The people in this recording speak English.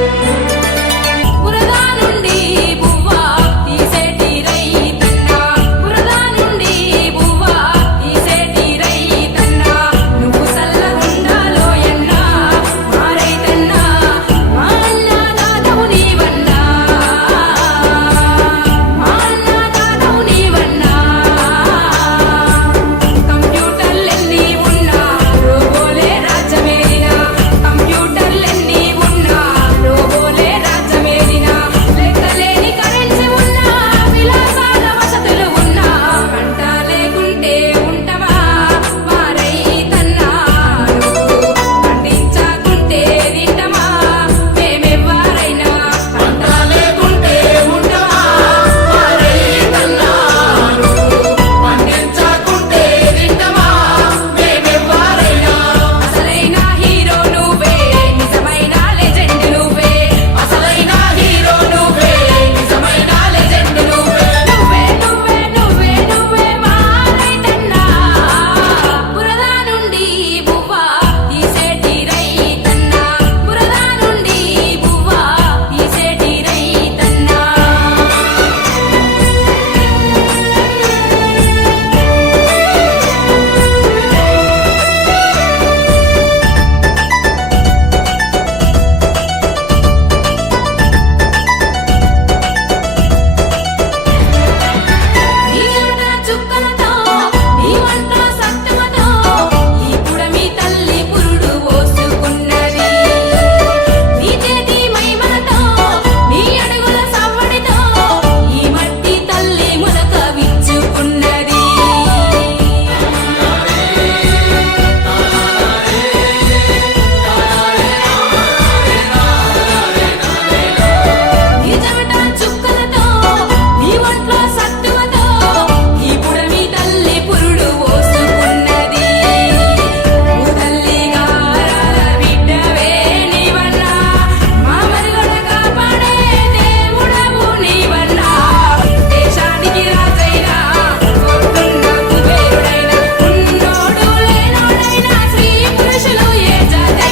Thank yeah. you.